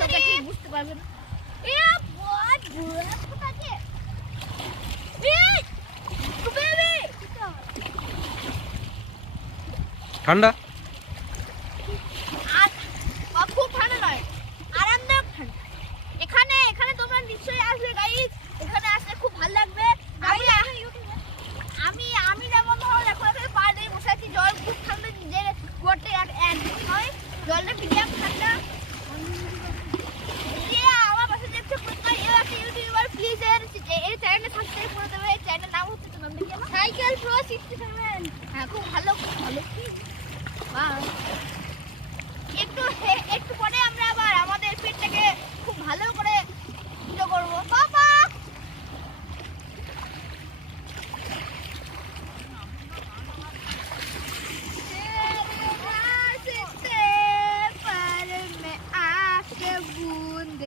লোকে ঠিক বুঝতে পারবে না? ঠান্ডা? আর আর খুব ঠান্ডা নয় আরামদায়ক ঠান্ডা। এখানে এখানে তোমরা নিশ্চয়ই আসবে গাইস এখানে আসলে খুব ভালো লাগবে। আমি আমি আমি যেমন ধরো দেখো এখানে পা দিয়ে বসে আছি। জল খুব ঠান্ডা যে জলটা মিডিয়াম ঠান্ডা। সাইকেল প্রো সিক্সটি সেভেন হ্যাঁ খুব ভালো খুব ভালো Wow.